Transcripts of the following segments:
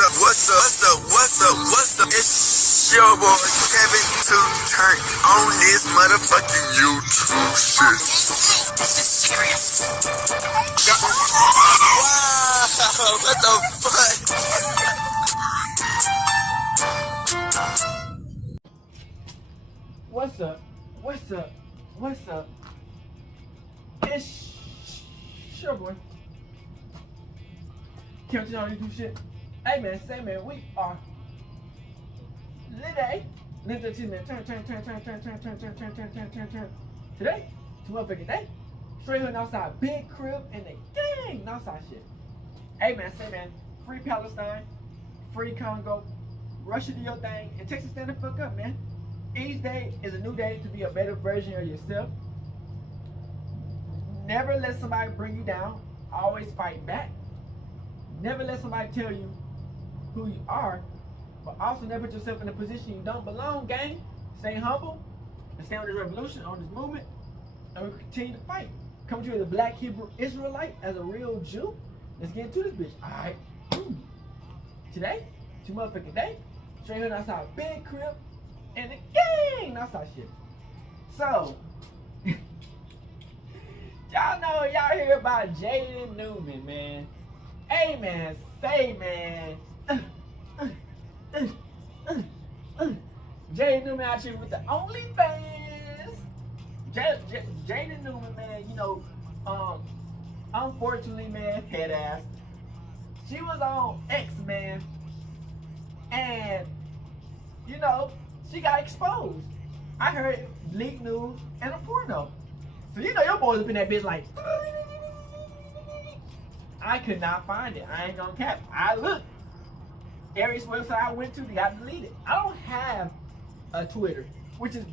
What's up? It's your boy Kevin to turn on this motherfucking YouTube shit. This is serious. Wow, what the fuck? What's up? It's your boy. Can't you know you do shit? Hey man, say man, we are today. Turn. Today, it's motherfucking day. Straight hood outside, big crib and the gang outside shit. Hey man, say man, free Palestine, free Congo, Russia do your thing, and Texas stand the fuck up, man. Each day is a new day to be a better version of yourself. Never let somebody bring you down. Always fight back. Never let somebody tell you who you are, but also never put yourself in a position you don't belong, gang. Stay humble and stay on this revolution, on this movement, and we continue to fight. Come to you as a black Hebrew Israelite, as a real Jew. Let's get into this bitch. Alright. Today, it's motherfucking day. Straight hood outside, big crib, and the gang outside shit. So, y'all know, y'all hear about Jaden Newman, man. Hey man, say man. Jaden Newman out here with the OnlyFans. Jaden Newman, man, you know, unfortunately, man, head ass. She was on X, man, and you know, she got exposed. I heard leaked news and a porno. So you know your boys up in that bitch like. I could not find it. I ain't gonna cap. I looked. Every website I went to, they got deleted. I don't have a Twitter, which is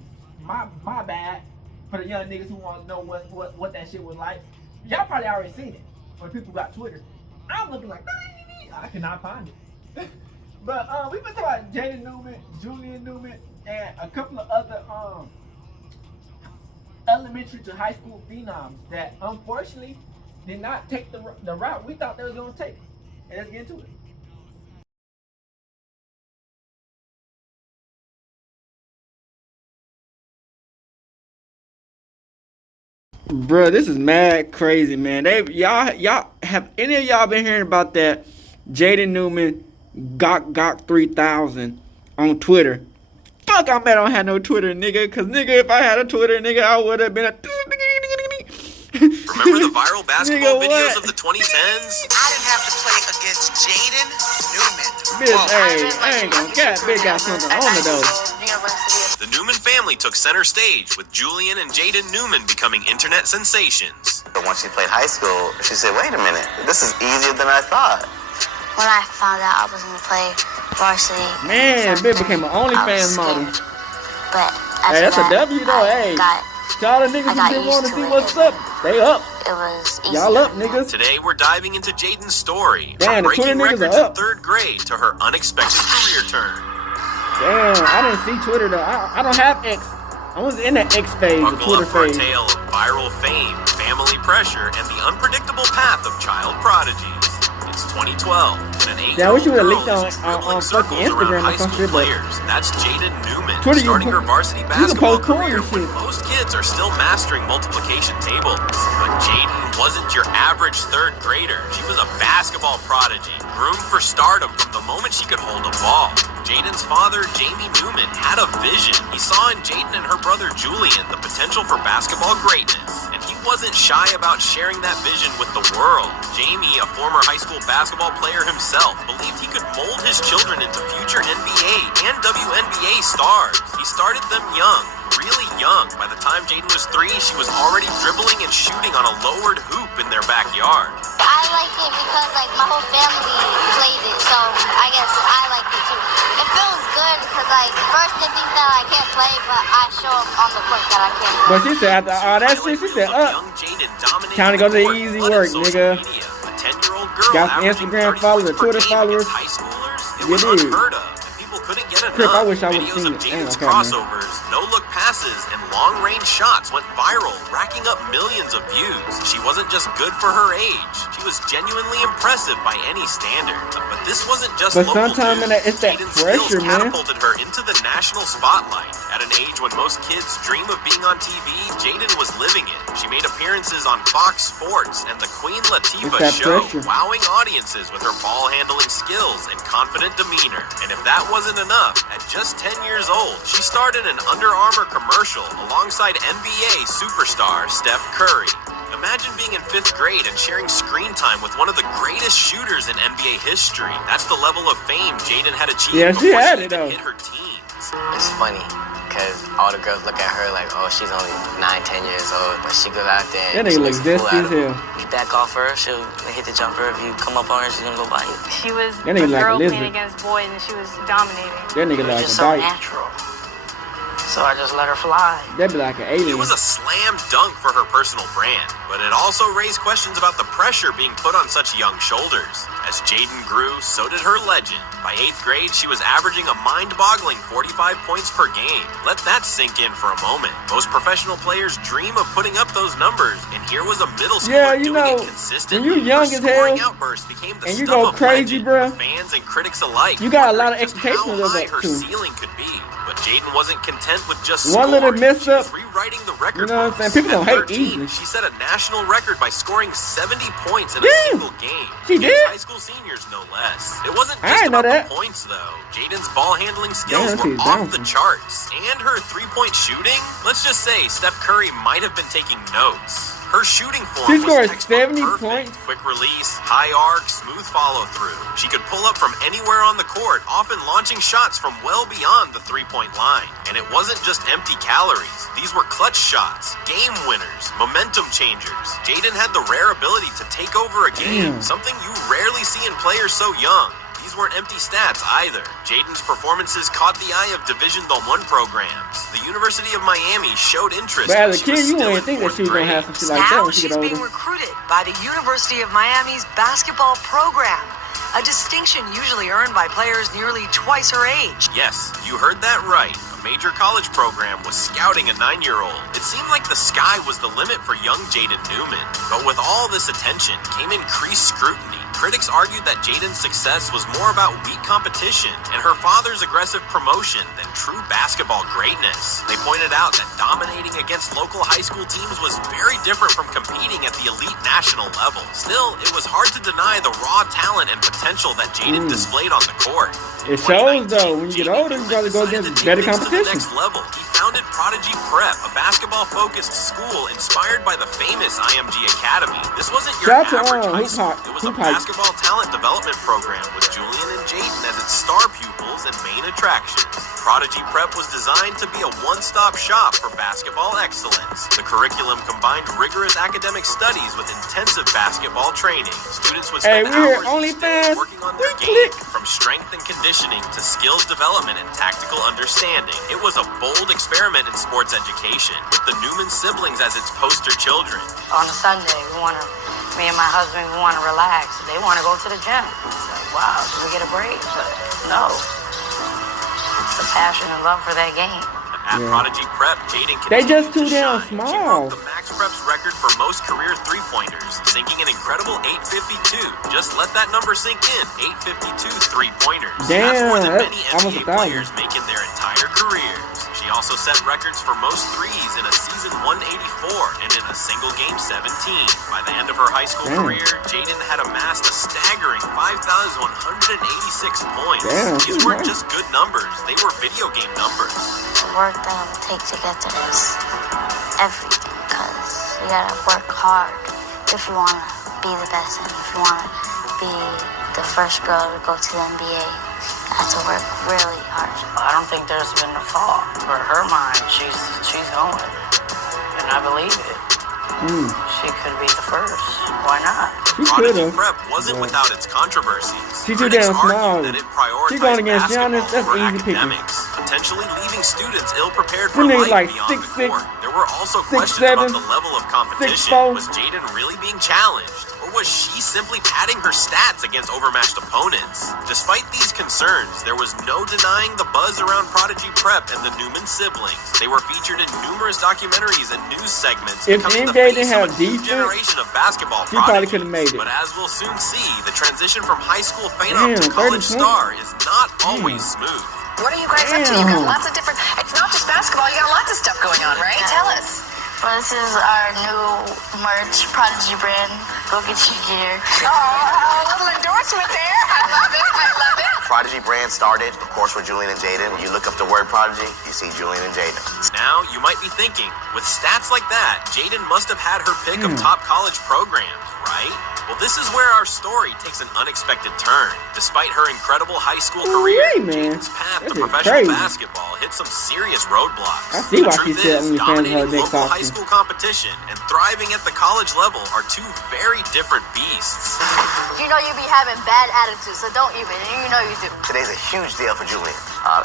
my bad for the young niggas who want to know what that shit was like. Y'all probably already seen it when people got Twitter. I'm looking like I cannot find it. But we've been talking about Jaden Newman, Julian Newman, and a couple of other elementary to high school phenoms that unfortunately did not take the route we thought they was gonna take. And let's get into it. Bruh, this is mad crazy, man. Y'all have any of y'all been hearing about that Jaden Newman Gok 3000 on Twitter? Fuck, I don't have no Twitter, nigga. Cause nigga, if I had a Twitter, nigga, I would have been a. Remember the viral basketball videos of the 2010s? I didn't have to play against Jaden Newman. Bitch, hey, I ain't gonna cap. Bitch got something on it though. The Newman family took center stage with Julian and Jaden Newman becoming internet sensations. But once she played high school, she said, wait a minute, this is easier than I thought. When I found out I was going to play varsity. Man, bitch became an OnlyFans model. But hey, that's a W though, hey. Y'all the niggas who didn't want to see what's up, they up. It was easy. Y'all up, niggas. Today we're diving into Jaden's story. Damn, from breaking records in up. 3rd grade to her unexpected career turn. Damn, I didn't see Twitter though. I don't have X. I was in that X phase, the Twitter up for phase. A tale of viral fame, family pressure, and the unpredictable path of child prodigies. It's 2012, and an 8-year-old girl is dribbling circles around high school players. That's Jaden Newman, Twitter, starting her varsity basketball career when shit. most kids are still mastering multiplication tables. But Jaden wasn't your average 3rd grader. She was a basketball prodigy, groomed for stardom from the moment she could hold a ball. Jaden's father, Jamie Newman, had a vision. He saw in Jaden and her brother Julian the potential for basketball greatness, and he wasn't shy about sharing that vision with the world. Jamie, a former high school basketball player himself, believed he could mold his children into future NBA and WNBA stars. He started them young, really young. By the time Jaden was 3, she was already dribbling and shooting on a lowered hoop in their backyard. I like it because like my whole family played it, so I guess I like it too. It feels good because like first they think that I can't play, but I show them on the court that I can. But she said after all that shit, she said, time to go to the easy work, nigga. Got Instagram followers, Twitter followers. It was unheard of. People couldn't get enough. Crip, I wish I would've videos seen of it. Jaden's Okay, crossovers, no-look passes, passes and long-range shots went viral, racking up millions of views. She wasn't just good for her age. She was genuinely impressive by any standard. But this wasn't just local news. It's that Jaden's pressure, skills catapulted her into the national spotlight. At an age when most kids dream of being on TV, Jaden was living it. She made appearances on Fox Sports and the Queen Latifah show, wowing audiences with her ball-handling skills and confident demeanor. And if that wasn't enough, at just 10 years old, she starred in an Under Armour commercial alongside NBA superstar Steph Curry. Imagine being in 5th grade and sharing screen time with one of the greatest shooters in NBA history. That's the level of fame Jaden had achieved before she even hit her teens. It's funny, because all the girls look at her like, oh, she's only 9-10 years old, but she goes out there and she makes a fool out of her. You back off her, she'll hit the jumper. If you come up on her, she's gonna go by you. She was a girl playing against boys, and she was dominating. That nigga like just so natural. So I just let her fly. That'd be like an alien. It was a slam dunk for her personal brand, but it also raised questions about the pressure being put on such young shoulders. As Jaden grew, so did her legend. By 8th grade, she was averaging a mind-boggling 45 points per game. Let that sink in for a moment. Most professional players dream of putting up those numbers, and here was a middle schooler doing it consistently. When you young as hell, outbursts became the and you go crazy, bro, fans and critics alike. You got a lot of expectations of that her too. ceiling could be. But Jaden wasn't content with just one little mess up. Rewriting the record. You know what I'm saying? People don't hate easily. She set a national record by scoring 70 points in a single game. She did? High school seniors, no less. It wasn't just about the points, though. Jaden's ball handling skills were off the charts. And her three-point shooting? Let's just say Steph Curry might have been taking notes. Her shooting form was textbook 70 perfect. points. Quick release, high arc, smooth follow-through. She could pull up from anywhere on the court, often launching shots from well beyond the three-point line. And it wasn't just empty calories. These were clutch shots, game winners, momentum changers. Jaden had the rare ability to take over a game, something you rarely see in players so young. These weren't empty stats either. Jaden's performances caught the eye of Division I programs. The University of Miami showed interest. But as a kid, you wouldn't think that she was going to have some shit like that when she get older. Now she's being recruited by the University of Miami's basketball program, a distinction usually earned by players nearly twice her age. Yes, you heard that right. A major college program was scouting a 9-year-old. It seemed like the sky was the limit for young Jaden Newman. But with all this attention came increased scrutiny. Critics argued that Jaden's success was more about weak competition and her father's aggressive promotion than true basketball greatness. They pointed out that dominating against local high school teams was very different from competing at the elite national level. Still, it was hard to deny the raw talent and potential that Jaden displayed on the court. It shows though, when you get older, you gotta go against better competition. To the next level. He founded Prodigy Prep, a basketball-focused school inspired by the famous IMG Academy. This wasn't your average high school. It was a basketball talent development program with Julian and Jaden as its star pupils and main attractions. Prodigy Prep was designed to be a one-stop shop for basketball excellence. The curriculum combined rigorous academic studies with intensive basketball training. Students would spend hours each day working on their game, from strength and conditioning to skills development and tactical understanding. It was a bold experiment in sports education, with the Newman siblings as its poster children. On a Sunday, me and my husband, we want to relax. They want to go to the gym. It's like, wow, should we get a break? But no. It's the passion and love for that game. At Prodigy Prep, Jaden they just too to damn shine. small. She broke the Max Prep's record for most career three-pointers, sinking an incredible 852. Just let that number sink in. 852 three-pointers. Damn, that's more than many almost NBA players make in their entire careers. She also set records for most threes in a season 184 and in a single game 17. By the end of her high school career, Jaden had amassed a staggering 5,186 points. These weren't just good numbers, they were video game numbers. The work that it would take to get to this, everything, because you gotta work hard if you want to be the best and if you want to be the first girl to go to the NBA. You have to work really hard. I don't think there's been a fault for her mind. She's going, and I believe it. She could be the first. Why not? Prodigy Prep wasn't without its controversies. She's too damn small. She's going against Giannis. That's easy picking. Potentially leaving students ill-prepared for life like beyond the court. There were also 6'7", questions about the level of competition. 6'4". Was Jaden really being challenged? Or was she simply padding her stats against overmatched opponents? Despite these concerns, there was no denying the buzz around Prodigy Prep and the Newman siblings. They were featured in numerous documentaries and news segments, If becoming the MJ face didn't have of a new defense, generation of basketball she probably prodigies. could have made it. But as we'll soon see, the transition from high school phenom to Damn, college 30 star is not always smooth. What are you guys up to? You got lots of different... It's not just basketball. You got lots of stuff going on, right? Tell us. Well, this is our new merch, Prodigy brand. Go get your gear. Oh, a little endorsement there. I love it. I love it. Prodigy brand started, of course, with Julian and Jaden. When you look up the word Prodigy, you see Julian and Jaden. Now, you might be thinking, with stats like that, Jaden must have had her pick of top college programs, right? Well, this is where our story takes an unexpected turn. Despite her incredible high school career, Jaden's path to professional basketball hit some serious roadblocks. I see The why she truth said is, OnlyFans dominating her next local high option. school competition and thriving at the college level are two very different beasts. You know you be having bad attitudes, so don't even. You know you do. Today's a huge deal for Julian.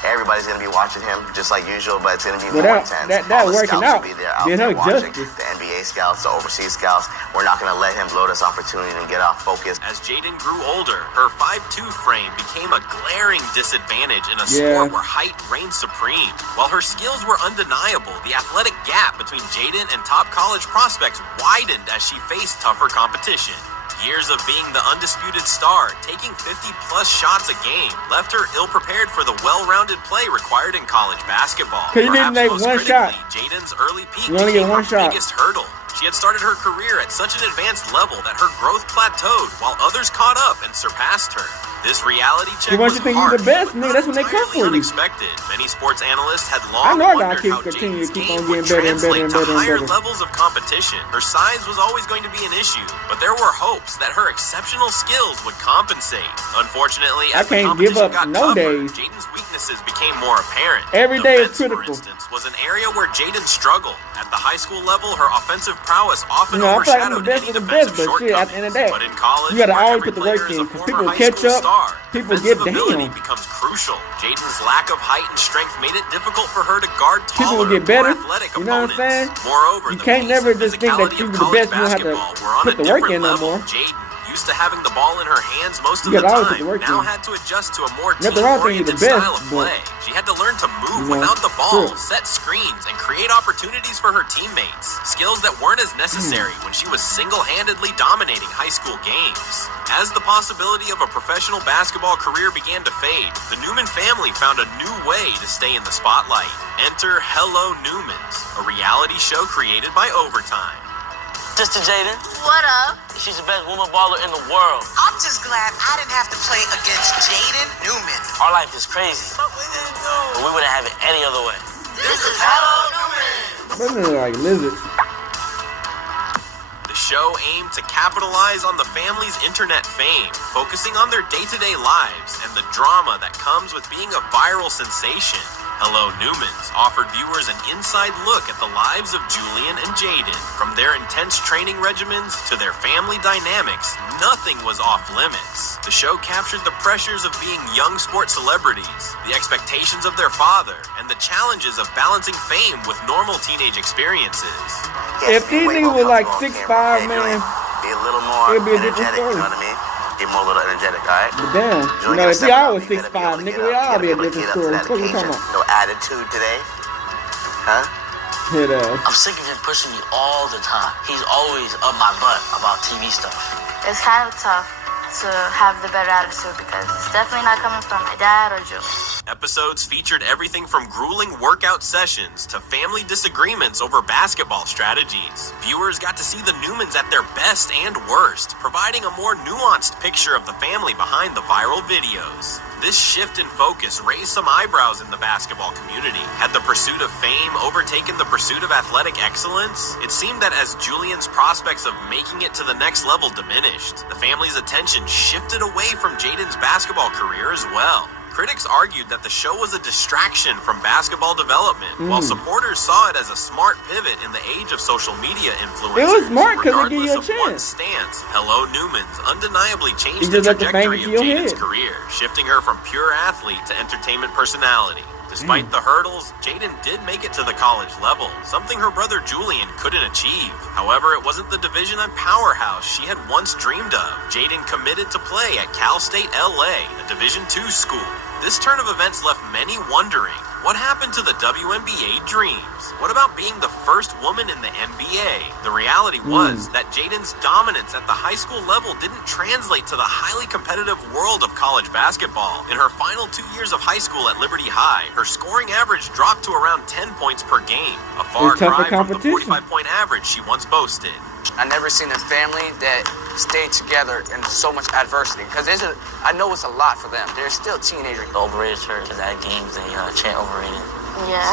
Everybody's going to be watching him, just like usual, but it's going to be Well, more that- intense. that All the working scouts out will be there out did there her watching. justice. The NBA scouts, the overseas scouts. We're not going to let him blow this opportunity and get off focus. As Jaden grew older, her 5'2" frame became a glaring disadvantage in a sport where height reigned supreme. While her skills were undeniable, the athletic gap between Jaden and top college prospects widened as she faced tougher competition. Years of being the undisputed star, taking 50-plus shots a game, left her ill-prepared for the well-rounded play required in college basketball. Cause you didn't make Perhaps most one shot. critically, Jaden's early peak You only get became one her shot. biggest hurdle. She had started her career at such an advanced level that her growth plateaued while others caught up and surpassed her. This reality check once was you think you're harsh, the best, but nigga, not that's when they come entirely for you. unexpected. Many sports analysts had I long know I gotta wondered how continue to Jaden's keep game on would getting better and better translate and to better and higher better. levels of competition. Her size was always going to be an issue, but there were hopes that her exceptional skills would compensate. Unfortunately, I as the can't give competition up got no tougher, days. Jaden's weaknesses became more apparent. Every day is Defense, critical. for instance, was an area where Jaden struggled. At the high school level, her offensive prowess often You know, I feel like I'm overshadowed the best any of the defensive best, but shit, at the end of the day, shortcomings. But in college, you gotta where always every put the work player is in, a 'cause former people high catch school up, star, people defensive get ability down. becomes crucial. Jaden's lack of height and strength made it difficult for her to guard People will taller, get better, more athletic you know what I'm opponents. saying? Moreover, You the can't pace never and just think that physicality you of the college best, you don't have to basketball were on put a the work different in no level. more. Jaden, used to having the ball in her hands most of You the gotta always put the time, work now in. had to adjust to a more Nothing wrong with being the team-oriented best, style of but, play. She had to learn to move you know, without the ball, true. set screens, and create opportunities for her teammates. Skills that weren't as necessary when she was single-handedly dominating high school games. As the possibility of a professional basketball career began to fade, the Newman family found a new way to stay in the spotlight. Enter Hello Newmans, a reality show created by Overtime. Sister Jaden, What up? she's the best woman baller in the world. I'm just glad I didn't have to play against Jaden Newman. Our life is crazy, but we wouldn't have it any other way. This is Hello Newman. Those are like lizards. The show aimed to capitalize on the family's internet fame, focusing on their day-to-day lives and the drama that comes with being a viral sensation. Hello Newmans offered viewers an inside look at the lives of Julian and Jaden. From their intense training regimens to their family dynamics, nothing was off limits. The show captured the pressures of being young sports celebrities, the expectations of their father, and the challenges of balancing fame with normal teenage experiences. If these niggas were like 6'5", man, be a little more it'd be a different energetic, story. you know what I mean? Get more a little energetic, alright? But damn, you know, if we all was 6'5", nigga, we all be a different story. What you talking about? No attitude today? Huh? Hit ass. I'm sick of him pushing me all the time. He's always up my butt about TV stuff. It's kind of tough to have the better attitude because it's definitely not coming from my dad or Julian. Episodes featured everything from grueling workout sessions to family disagreements over basketball strategies. Viewers got to see the Newmans at their best and worst, providing a more nuanced picture of the family behind the viral videos. This shift in focus raised some eyebrows in the basketball community. Had the pursuit of fame overtaken the pursuit of athletic excellence? It seemed that as Julian's prospects of making it to the next level diminished, the family's attention shifted away from Jaden's basketball career as well. Critics argued that the show was a distraction from basketball development, while supporters saw it as a smart pivot in the age of social media influencers. It was smart 'cause it gave you a Regardless of one's chance. stance, Hello Newmans undeniably changed You the just let the fame trajectory get of to your Jaden's head. career, shifting her from pure athlete to entertainment personality. Despite the hurdles, Jaden did make it to the college level, something her brother Julian couldn't achieve. However, it wasn't the Division I powerhouse she had once dreamed of. Jaden committed to play at Cal State LA, a Division II school. This turn of events left many wondering, what happened to the WNBA dreams? What about being the first woman in the NBA? The reality was that Jaden's dominance at the high school level didn't translate to the highly competitive world of college basketball. In her final 2 years of high school at Liberty High, her scoring average dropped to around 10 points per game, a far cry from the 45-point average she once boasted. I never seen a family that stayed together in so much adversity, because I know it's a lot for them. They're still teenagers. The overrated church is at games, they chant overrated. Yeah,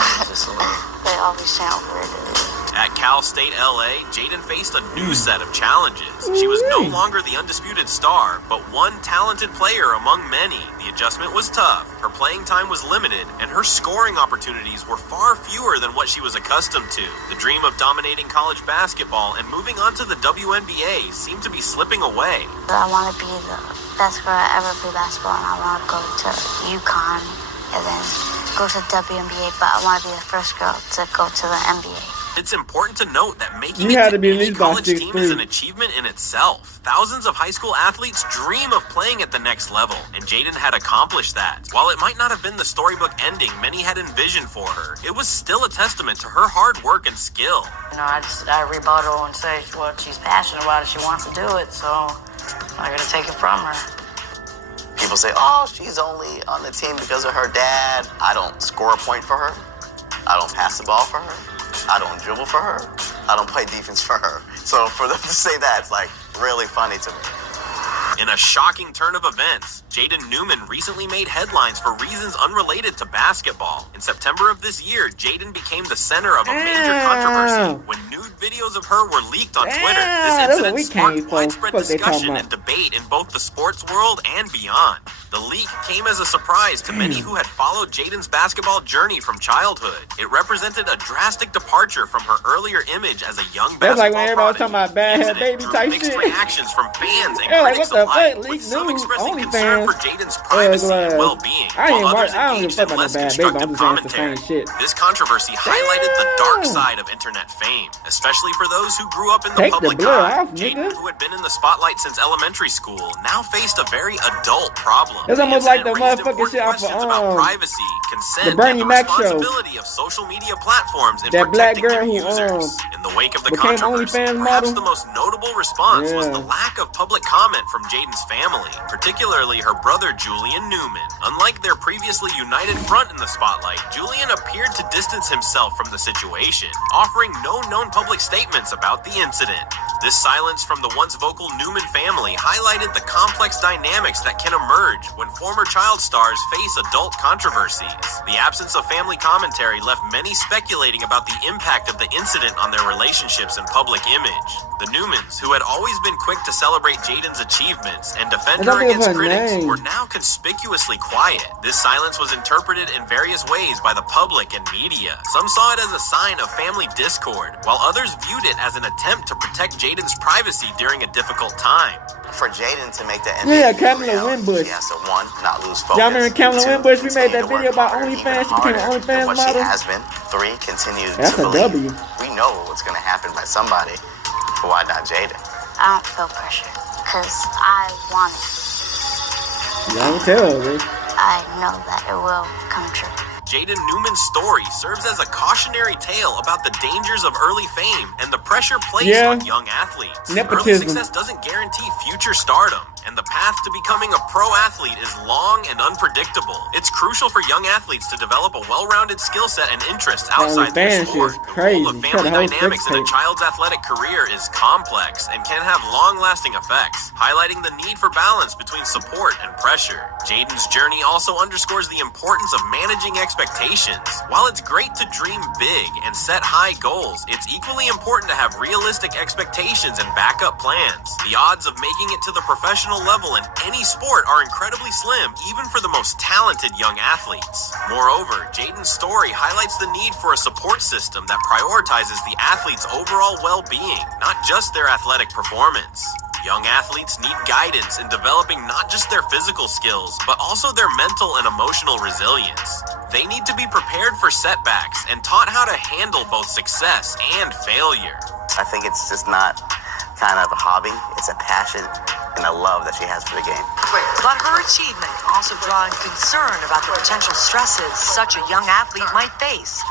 they always chant overrated. At Cal State LA, Jaden faced a new set of challenges. She was no longer the undisputed star, but one talented player among many. The adjustment was tough, her playing time was limited, and her scoring opportunities were far fewer than what she was accustomed to. The dream of dominating college basketball and moving on to the WNBA seemed to be slipping away. I want to be the best girl I ever play basketball, and I want to go to UConn and then go to the WNBA, but I want to be the first girl to go to the NBA. It's important to note that making it to any college team is an achievement in itself. Thousands of high school athletes dream of playing at the next level, and Jaden had accomplished that. While it might not have been the storybook ending many had envisioned for her, it was still a testament to her hard work and skill. I rebuttal and say what she's passionate about, if she wants to do it, so I'm not going to take it from her. People say, oh, she's only on the team because of her dad. I don't score a point for her. I don't pass the ball for her. I don't dribble for her. I don't play defense for her. So for them to say that, it's like really funny to me. In a shocking turn of events, Jaden Newman recently made headlines for reasons unrelated to basketball. In September of this year, Jaden became the center of a major controversy when nude videos of her were leaked on Twitter. This incident sparked widespread discussion and debate in both the sports world and beyond. The leak came as a surprise to many who had followed Jaden's basketball journey from childhood. It represented a drastic departure from her earlier image as a young basketball like when everybody was talking about bad head baby type mixed shit. reactions from fans and like, critics what the alike, fuck? with some News, expressing OnlyFans, concern for Jaden's privacy and well-being, while others engaged in less constructive commentary. This controversy highlighted the dark side of internet fame, especially for those who grew up in the public eye. Jaden, who had been in the spotlight since elementary school, now faced a very adult problem. It's almost like the motherfucking shit off about privacy, consent, the Bernie and the Mac show. responsibility of social media platforms in That black protecting girl their who users. In the wake of the became controversy, OnlyFans perhaps model. the most notable response was the lack of public comment from Jaden's family, particularly her brother Julian Newman. Unlike their previously united front in the spotlight, Julian appeared to distance himself from the situation, offering no known public statements about the incident. This silence from the once vocal Newman family highlighted the complex dynamics that can emerge when former child stars face adult controversies. The absence of family commentary left many speculating about the impact of the incident on their relationships and public image. The Newmans, who had always been quick to celebrate Jaden's achievements and defend her against critics, were now conspicuously quiet. This silence was interpreted in various ways by the public and media. Some saw it as a sign of family discord, while others viewed it as an attempt to protect Jaden's privacy during a difficult time. For Jaden to make that NBA Kamala Winbush. She has to, one, not lose focus. Y'all remember Kamala Winbush? We made that video about OnlyFans. She became an OnlyFans what model. She has been. 3, continue That's to a believe. W. We know what's going to happen by somebody. But why not Jaden? I don't feel pressure because I want it. Y'all tell me. I know that it will come true. Jaden Newman's story serves as a cautionary tale about the dangers of early fame and the pressure placed on young athletes. Early success doesn't guarantee future stardom, and the path to becoming a pro athlete is long and unpredictable. It's crucial for young athletes to develop a well-rounded skill set and interests outside their sport. The role of family dynamics in a child's athletic career is complex and can have long-lasting effects, highlighting the need for balance between support and pressure. Jaden's journey also underscores the importance of managing expectations. While it's great to dream big and set high goals, it's equally important to have realistic expectations and backup plans. The odds of making it to the professional level in any sport are incredibly slim, even for the most talented young athletes. Moreover, Jaden's story highlights the need for a support system that prioritizes the athlete's overall well-being, not just their athletic performance. Young athletes need guidance in developing not just their physical skills, but also their mental and emotional resilience. They need to be prepared for setbacks and taught how to handle both success and failure. I think it's just not kind of a hobby. It's a passion and a love that she has for the game. But her achievement also drawing concern about the potential stresses such a young athlete might face,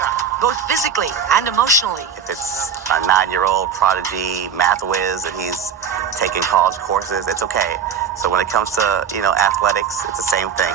both physically and emotionally. If it's a 9-year-old prodigy math whiz and he's taking college courses, it's okay. So when it comes to, athletics, it's the same thing.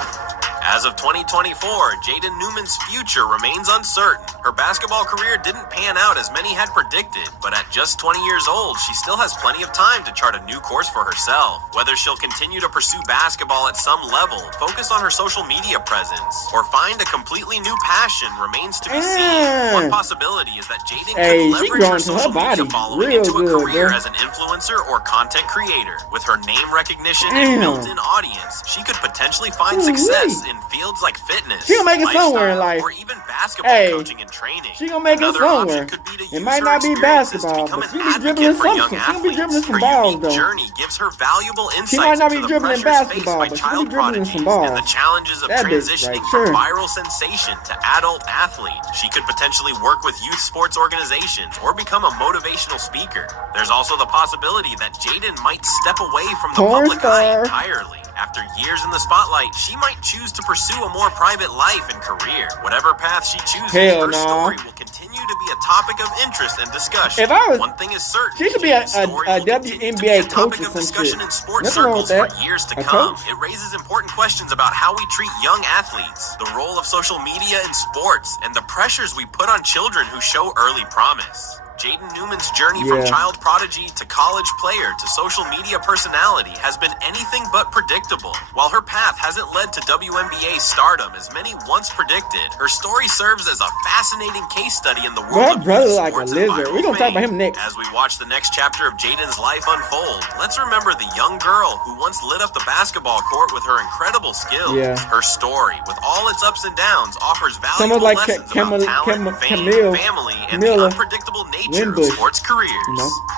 As of 2024, Jaden Newman's future remains uncertain. Her basketball career didn't pan out as many had predicted, but at just 20 years old, she still has plenty of time to chart a new course for herself. Whether she'll continue to pursue basketball at some level, focus on her social media presence, or find a completely new passion remains to be seen. One possibility is that Jaden could leverage her social media following into a career as an influencer or content creator. With her name recognition and built-in audience, she could potentially find success in fields like fitness, she gonna make it somewhere in life, or even basketball coaching and training. She gonna make it somewhere. It might not be basketball, but she be dribbling something. She gonna be dribbling some balls though. Journey gives her valuable insights. She might not be dribbling basketball, but she be dribbling some balls. And the challenges of transitioning from viral sensation to adult athlete. She could potentially work with youth sports organizations or become a motivational speaker. There's also the possibility that Jaden might step away from the public eye entirely. After years in the spotlight, she might choose to pursue a more private life and career. Whatever path she chooses, her story will continue to be a topic of interest and discussion. One thing is certain, she could be a WNBA coach or some shit. In sports circles for years to come. It raises important questions about how we treat young athletes, the role of social media in sports, and the pressures we put on children who show early promise. Jaden Newman's journey from child prodigy to college player to social media personality has been anything but predictable. While her path hasn't led to WNBA stardom as many once predicted, her story serves as a fascinating case study in the world of sports like a lizard. We're gonna talk about him next. As we watch the next chapter of Jaden's life unfold, let's remember the young girl who once lit up the basketball court with her incredible skills. Her story, with all its ups and downs, offers valuable lessons about talent, fame, family, and the unpredictable nature of sports careers.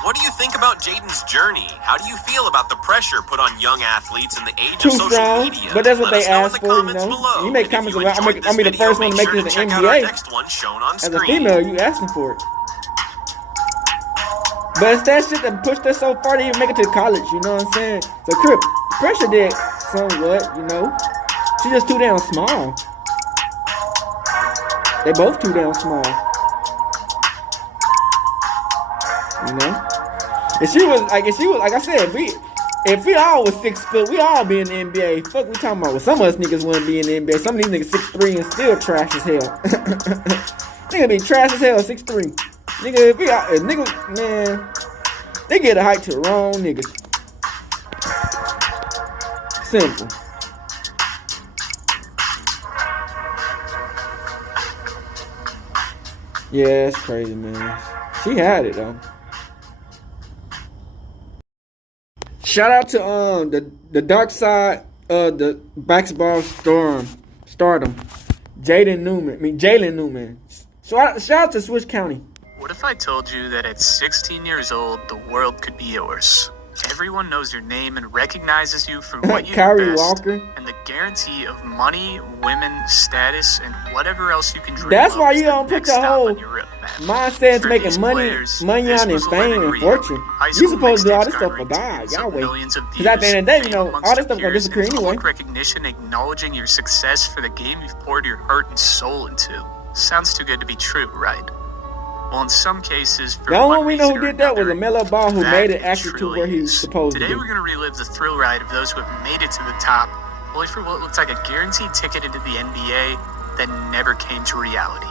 What do you think about Jaden's journey? How do you feel about the pressure put on young athletes in the age of social media? But that's what they ask for, You make comments about, I'll be the first one to make it to the NBA. As a female, you asking for it. But it's that shit that pushed us so far to even make it to college, you know what I'm saying? So Crip, pressure did somewhat, She just too damn small. They both too damn small. If she was like I said, if we all was 6 foot, we all be in the NBA. Fuck we talking about? Well, some of us niggas wouldn't be in the NBA. Some of these niggas 6'3" and still trash as hell. Nigga be trash as hell 6'3". Nigga, man, they get a height to the wrong niggas. Simple. Yeah, it's crazy, man. She had it though. Shout out to the dark side of the basketball stardom, Jaden Newman. Shout out to Swiss County. What if I told you that at 16 years old, the world could be yours? Everyone knows your name and recognizes you for what you do Kyrie best, Walker. and the guarantee of money, women, status, and whatever else you can dream That's of why is you the don't put next your stop whole on your route, man. mindset For making these money players, on this and was a fame living and reality. fortune. High You school supposed to do all mixtapes this stuff for garnering God. tens Y'all of wait. millions of Because at the end of the day, views, fame all this stuff gonna amongst disappear peers, and anyway. public recognition acknowledging your success for the game you've poured your heart and soul into. Sounds too good to be true, right? Well, in some cases, for The only one one we know reason who or did that was another, LaMelo Ball, who that made it it actually to truly where he's is. supposed Today to we're be. going to relive the thrill ride of those who have made it to the top, only for what looks like a guaranteed ticket into the NBA that never came to reality.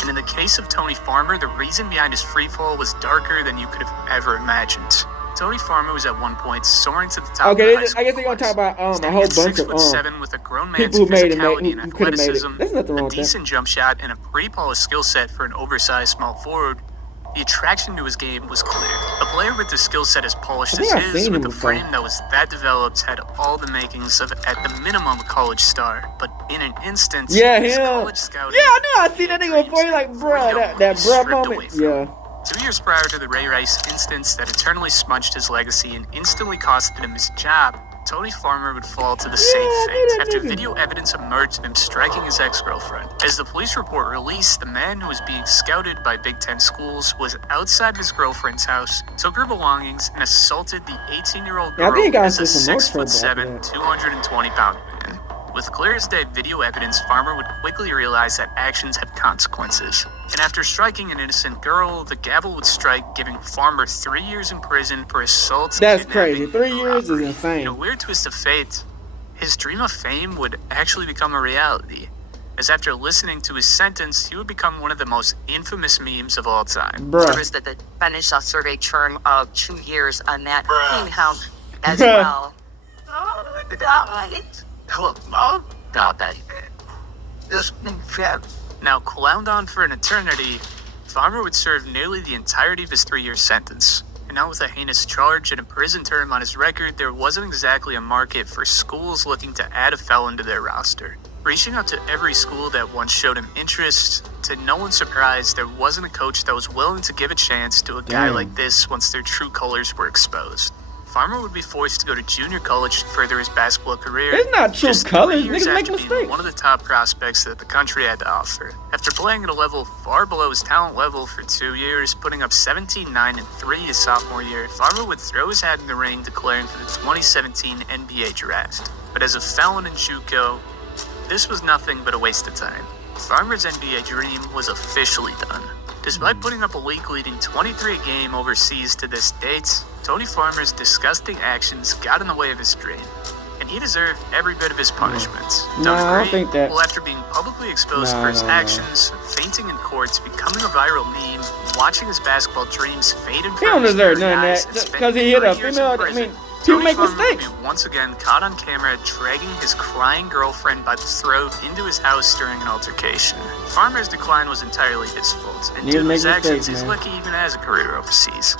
And in the case of Tony Farmer, the reason behind his freefall was darker than you could have ever imagined. Tony Farmer was at one point soaring to the top. Okay, of the I guess they're gonna talk about a whole bunch of 6'7" with a grown man's people who made it, physicality and who could have made it. athleticism, There's nothing wrong a with that. decent jump shot, and a pretty polished skill set for an oversized small forward. The attraction to his game was clear. A player with the skill set as polished I think as I've his, seen with him a before. frame that was that developed, had all the makings of, at the minimum, a college star. But in an instant, Yeah, his him. college scouting... Yeah, I know. I seen that nigga before. You're like, bruh, that bruh moment. Yeah. 2 years prior to the Ray Rice instance that eternally smudged his legacy and instantly costed him his job, Tony Farmer would fall to the same fate after video evidence emerged of him striking his ex-girlfriend. As the police report released, the man who was being scouted by Big Ten schools was outside his girlfriend's house, took her belongings, and assaulted the 18-year-old girl as a 6'7", 220-pound man. With clear as day video evidence, Farmer would quickly realize that actions had consequences. And after striking an innocent girl, the gavel would strike, giving Farmer 3 years in prison for assault. That's crazy. 3 years is insane. In a weird twist of fate, his dream of fame would actually become a reality, as after listening to his sentence, he would become one of the most infamous memes of all time. Service that finished a survey term of 2 years on that house as well. Now, clowned on for an eternity, Farmer would serve nearly the entirety of his 3-year sentence. And now with a heinous charge and a prison term on his record, there wasn't exactly a market for schools looking to add a felon to their roster. Reaching out to every school that once showed him interest, to no one's surprise, there wasn't a coach that was willing to give a chance to a guy like this once their true colors were exposed. Farmer would be forced to go to junior college to further his basketball career. It's not true colors. Niggas make mistakes. Being one of the top prospects that the country had to offer. After playing at a level far below his talent level for 2 years, putting up 17, 9, and 3 his sophomore year, Farmer would throw his hat in the ring, declaring for the 2017 NBA draft. But as a felon in JUCO, this was nothing but a waste of time. Farmer's NBA dream was officially done. Despite putting up a week leading 23 a game overseas to this date, Tony Farmer's disgusting actions got in the way of his dream, and he deserved every bit of his punishment. I don't think that. Well, after being publicly exposed for his actions, fainting in courts, becoming a viral meme, watching his basketball dreams fade in front of his He don't deserve none of that because he hit a female. I mean, people make mistakes. Would be once again caught on camera dragging his crying girlfriend by the throat into his house during an altercation. Farmer's decline was entirely his fault, and due to his actions, he's lucky he even has a career overseas.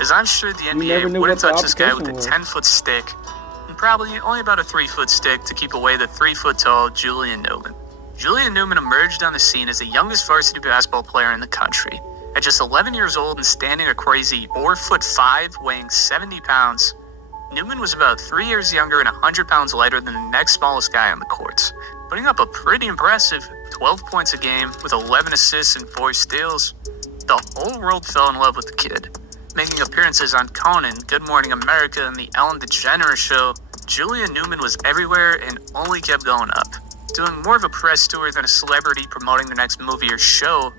As I'm sure the NBA wouldn't touch this guy with a 10-foot stick, and probably only about a 3-foot stick to keep away the 3-foot-tall Julian Newman. Julian Newman emerged on the scene as the youngest varsity basketball player in the country. At just 11 years old and standing a crazy 4'5", weighing 70 pounds, Newman was about 3 years younger and 100 pounds lighter than the next smallest guy on the courts, putting up a pretty impressive 12 points a game with 11 assists and 4 steals. The whole world fell in love with the kid. Making appearances on Conan, Good Morning America, and the Ellen DeGeneres Show, Julian Newman was everywhere and only kept going up. Doing more of a press tour than a celebrity promoting their next movie or show,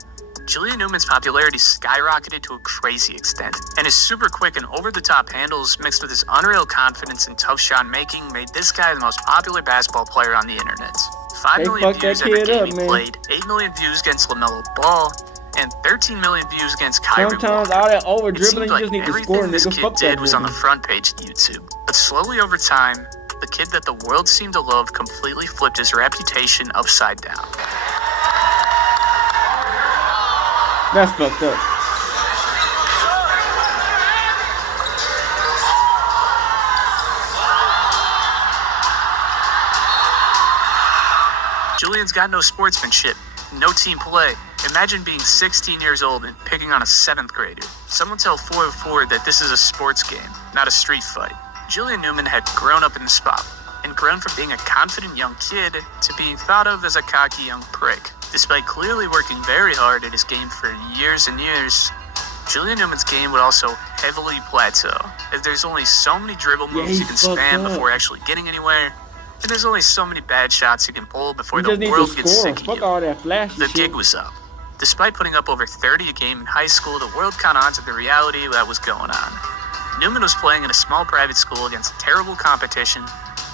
Julian Newman's popularity skyrocketed to a crazy extent, and his super quick and over-the-top handles mixed with his unreal confidence and tough shot making made this guy the most popular basketball player on the internet. 5 million views every game he played, 8 million views against LaMelo Ball, and 13 million views against Kyrie Walker. Sometimes all that over-dribbling, you just need to score, everything this kid did was on the front page of YouTube. But slowly over time, the kid that the world seemed to love completely flipped his reputation upside down. That's fucked up. Julian's got no sportsmanship, no team play. Imagine being 16 years old and picking on a 7th grader. Someone tell 404 that this is a sports game, not a street fight. Julian Newman had grown up in the spotlight and grown from being a confident young kid to being thought of as a cocky young prick. Despite clearly working very hard at his game for years and years, Julian Newman's game would also heavily plateau, as there's only so many dribble moves you can spam before actually getting anywhere, and there's only so many bad shots you can pull before the world gets sick of you. The gig was up. Despite putting up over 30 a game in high school, the world caught on to the reality that was going on. Newman was playing in a small private school against terrible competition,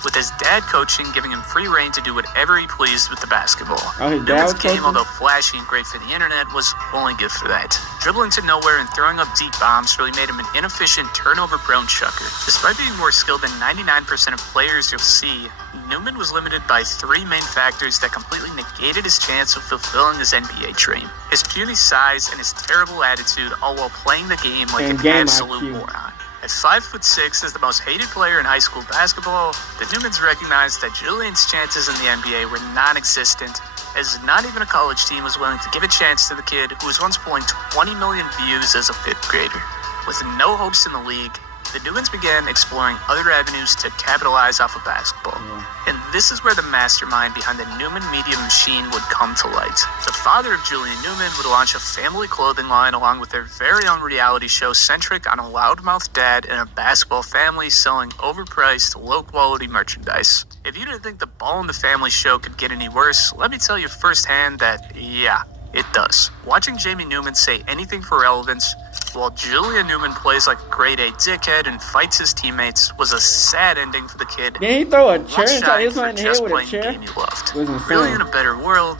with his dad coaching, giving him free reign to do whatever he pleased with the basketball. Newman's game, although flashy and great for the internet, was only good for that. Dribbling to nowhere and throwing up deep bombs really made him an inefficient, turnover-prone chucker. Despite being more skilled than 99% of players you'll see, Newman was limited by 3 main factors that completely negated his chance of fulfilling his NBA dream. His puny size and his terrible attitude, all while playing the game like an absolute moron. At 5'6", as the most hated player in high school basketball, the Newmans recognized that Julian's chances in the NBA were non-existent, as not even a college team was willing to give a chance to the kid who was once pulling 20 million views as a 5th grader. With no hopes in the league, the Newmans began exploring other avenues to capitalize off of basketball. And this is where the mastermind behind the Newman media machine would come to light. The father of Julian Newman would launch a family clothing line along with their very own reality show centric on a loudmouth dad and a basketball family selling overpriced, low-quality merchandise. If you didn't think the Ball in the Family show could get any worse, let me tell you firsthand that, yeah, it does. Watching Jamie Newman say anything for relevance, while Julian Newman plays like a grade A dickhead and fights his teammates, was a sad ending for the kid. Did he throw a chair inside his man in the head with a chair? Really, in a better world,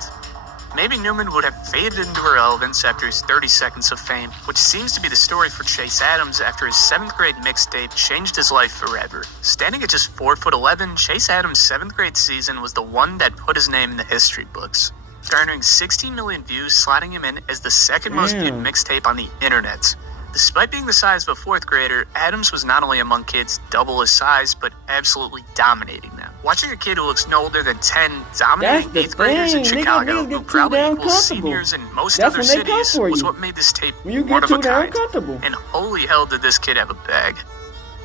maybe Newman would have faded into irrelevance after his 30 seconds of fame, which seems to be the story for Chase Adams after his 7th grade mixtape changed his life forever. Standing at just 4'11", Chase Adams' 7th grade season was the one that put his name in the history books, garnering 16 million views, slotting him in as the second most viewed mixtape on the internet. Despite being the size of a 4th grader, Adams was not only among kids double his size, but absolutely dominating them. Watching a kid who looks no older than 10 dominate 8th graders in Chicago, who probably equals seniors in most other cities, was what made this tape one of a kind. And holy hell did this kid have a bag.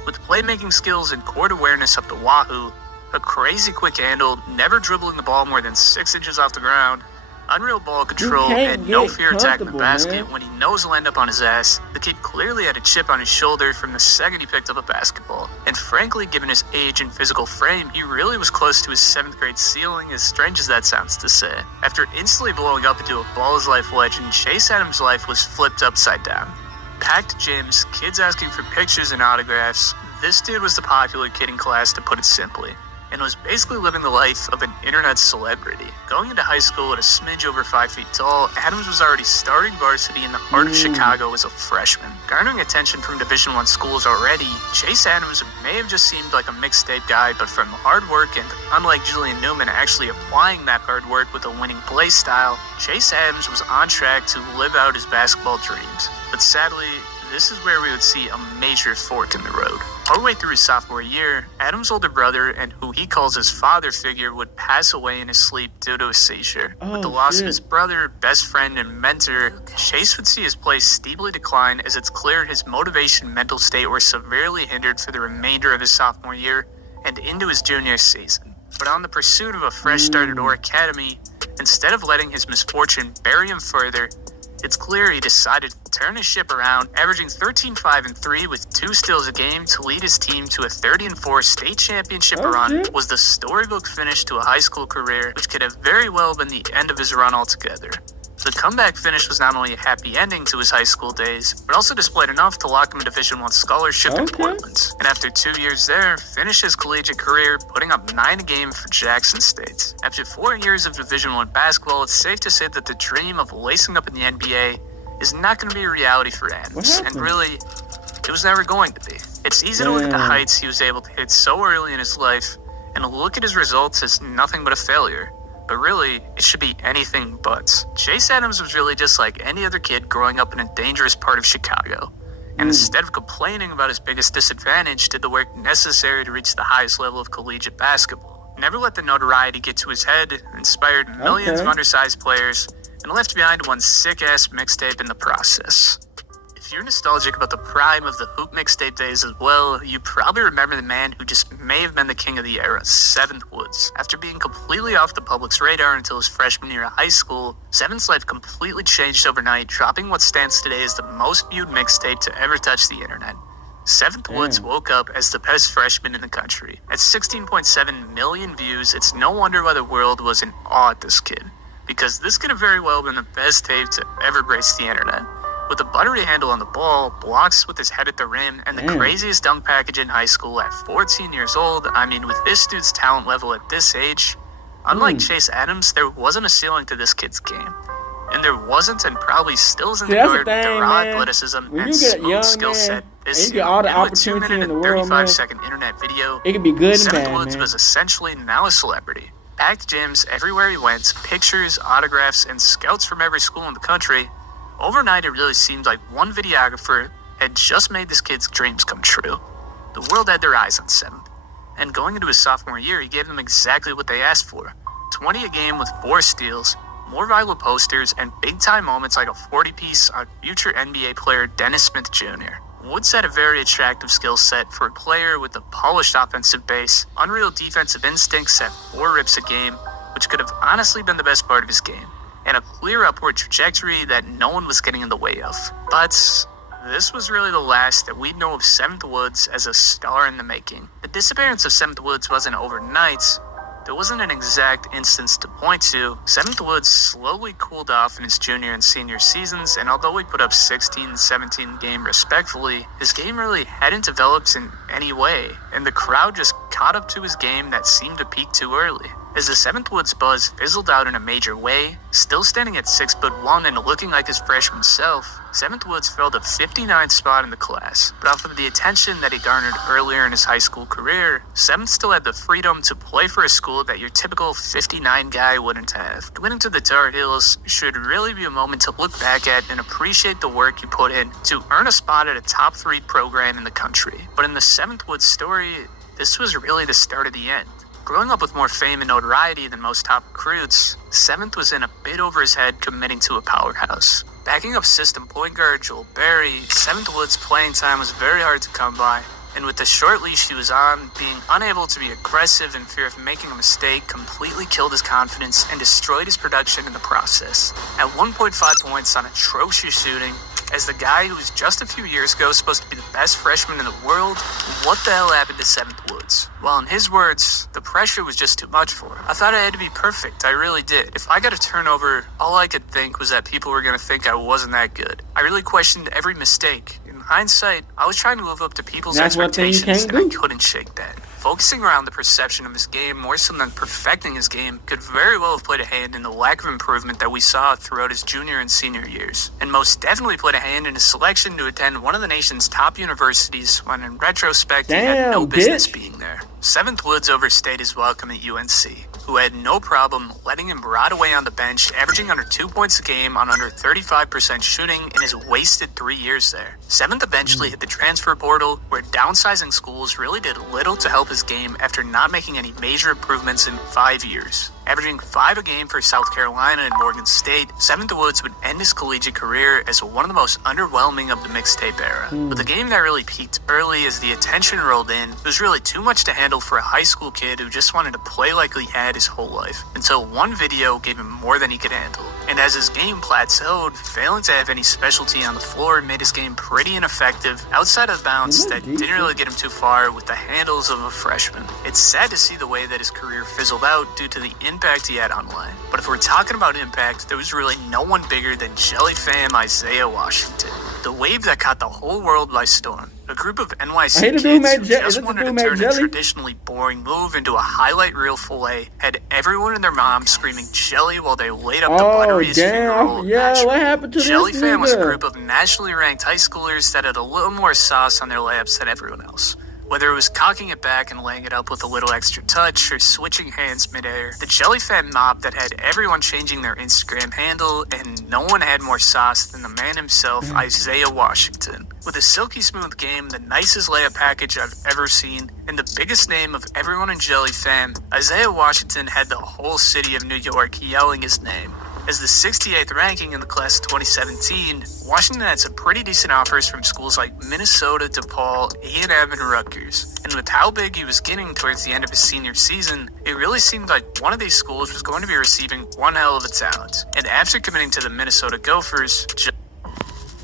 With playmaking skills and court awareness up to wahoo, a crazy quick handle, never dribbling the ball more than 6 inches off the ground, unreal ball control, and no fear attacking the basket when he knows he'll end up on his ass, the kid clearly had a chip on his shoulder from the second he picked up a basketball. And frankly, given his age and physical frame, he really was close to his 7th grade ceiling, as strange as that sounds to say. After instantly blowing up into a ball-his-life legend, Chase Adams' life was flipped upside down. Packed gyms, kids asking for pictures and autographs, this dude was the popular kid in class, to put it simply, and was basically living the life of an internet celebrity. Going into high school at a smidge over 5 feet tall, Adams was already starting varsity in the heart of Chicago as a freshman. Garnering attention from Division I schools already, Chase Adams may have just seemed like a mixtape guy, but from hard work and, unlike Julian Newman, actually applying that hard work with a winning play style, Chase Adams was on track to live out his basketball dreams. But sadly, this is where we would see a major fork in the road. Partway through his sophomore year, Adams' older brother, and who he calls his father figure, would pass away in his sleep due to a seizure. With the loss of his brother, best friend, and mentor, Chase would see his play steeply decline, as it's clear his motivation and mental state were severely hindered for the remainder of his sophomore year and into his junior season. But on the pursuit of a fresh start at Orr Academy, instead of letting his misfortune bury him further, it's clear he decided to turn his ship around, averaging 13, 5, and 3 with 2 steals a game to lead his team to a 30-4 state championship run. Was the storybook finish to a high school career, which could have very well been the end of his run altogether. The comeback finish was not only a happy ending to his high school days, but also displayed enough to lock him a Division I scholarship in Portland. And after 2 years there, finished his collegiate career putting up 9 a game for Jackson State. After 4 years of Division I basketball, it's safe to say that the dream of lacing up in the NBA is not going to be a reality for Adams. And really, it was never going to be. It's easy to look at the heights he was able to hit so early in his life, and look at his results as nothing but a failure. But really, it should be anything but. Chase Adams was really just like any other kid growing up in a dangerous part of Chicago. And instead of complaining about his biggest disadvantage, did the work necessary to reach the highest level of collegiate basketball. Never let the notoriety get to his head, inspired millions of undersized players, and left behind one sick-ass mixtape in the process. If you're nostalgic about the prime of the hoop mixtape days as well, you probably remember the man who just may have been the king of the era, 7th Woods. After being completely off the public's radar until his freshman year of high school, 7th's life completely changed overnight, dropping what stands today as the most viewed mixtape to ever touch the internet. 7th Woods woke up as the best freshman in the country. At 16.7 million views, it's no wonder why the world was in awe at this kid, because this could have very well been the best tape to ever grace the internet. With a buttery handle on the ball, blocks with his head at the rim, and the craziest dunk package in high school at 14 years old, I mean, with this dude's talent level at this age, unlike Chase Adams, there wasn't a ceiling to this kid's game. And there wasn't, and probably still isn't, the guard, the raw athleticism, and smooth skill set this year. And with 2 minute and 35-second internet video, it could be good and 7th bad, Woods was essentially now a celebrity. Packed gyms everywhere he went, pictures, autographs, and scouts from every school in the country. Overnight, it really seemed like one videographer had just made this kid's dreams come true. The world had their eyes on 7th, and going into his sophomore year, he gave them exactly what they asked for. 20 a game with 4 steals, more viral posters, and big-time moments like a 40-piece on future NBA player Dennis Smith Jr. Woods had a very attractive skill set for a player with a polished offensive base, unreal defensive instincts at 4 rips a game, which could have honestly been the best part of his game, and a clear upward trajectory that no one was getting in the way of. But this was really the last that we'd know of 7th Woods as a star in the making. The disappearance of 7th Woods wasn't overnight. There wasn't an exact instance to point to. 7th Woods slowly cooled off in his junior and senior seasons, and although he put up 16 and 17 game respectively, his game really hadn't developed in any way, and the crowd just caught up to his game that seemed to peak too early. As the 7th Woods buzz fizzled out in a major way, still standing at 6'1" and looking like his freshman self, 7th Woods fell to 59th spot in the class. But off of the attention that he garnered earlier in his high school career, 7th still had the freedom to play for a school that your typical 59 guy wouldn't have. Going into the Tar Heels should really be a moment to look back at and appreciate the work you put in to earn a spot at a top 3 program in the country. But in the 7th Woods story, this was really the start of the end. Growing up with more fame and notoriety than most top recruits, 7th was in a bit over his head committing to a powerhouse. Backing up system point guard Joel Berry, 7th Woods' playing time was very hard to come by, and with the short leash he was on, being unable to be aggressive in fear of making a mistake completely killed his confidence and destroyed his production in the process. At 1.5 points on atrocious shooting, as the guy who was just a few years ago supposed to be the best freshman in the world, what the hell happened to 7th Woods? Well, in his words, the pressure was just too much for him. I thought I had to be perfect, I really did. If I got a turnover, all I could think was that people were going to think I wasn't that good. I really questioned every mistake. In hindsight, I was trying to live up to people's expectations, and I couldn't shake that. Focusing around the perception of his game more so than perfecting his game could very well have played a hand in the lack of improvement that we saw throughout his junior and senior years, and most definitely played a hand in his selection to attend one of the nation's top universities when in retrospect he had no business being there. 7th Woods overstayed his welcome at UNC, who had no problem letting him rot away on the bench, averaging under 2 points a game on under 35% shooting in his wasted 3 years there. 7th eventually hit the transfer portal, where downsizing schools really did little to help his game after not making any major improvements in 5 years. Averaging 5 a game for South Carolina and Morgan State, 7th Woods would end his collegiate career as one of the most underwhelming of the mixtape era. But the game that really peaked early as the attention rolled in, it was really too much to handle for a high school kid who just wanted to play like he had his whole life, until one video gave him more than he could handle. And as his game plateaued, failing to have any specialty on the floor made his game pretty ineffective outside of bounds that didn't really get him too far with the handles of a freshman. It's sad to see the way that his career fizzled out due to the impact he had online. But if we're talking about impact, there was really no one bigger than Jellyfam Isaiah Washington. The wave that caught the whole world by storm. A group of NYC kids who just wanted to turn a traditionally boring move into a highlight reel fillet had everyone and their mom screaming jelly while they laid up the butteriest finger roll. What happened to Jellyfam was a group of nationally ranked high schoolers that had a little more sauce on their layups than everyone else. Whether it was cocking it back and laying it up with a little extra touch or switching hands midair, the Jellyfam mob that had everyone changing their Instagram handle, and no one had more sauce than the man himself, Isaiah Washington. With a silky smooth game, the nicest layup package I've ever seen, and the biggest name of everyone in Jellyfam, Isaiah Washington had the whole city of New York yelling his name. As the 68th ranking in the class of 2017, Washington had some pretty decent offers from schools like Minnesota, DePaul, A&M, and Rutgers. And with how big he was getting towards the end of his senior season, it really seemed like one of these schools was going to be receiving one hell of a talent. And after committing to the Minnesota Gophers,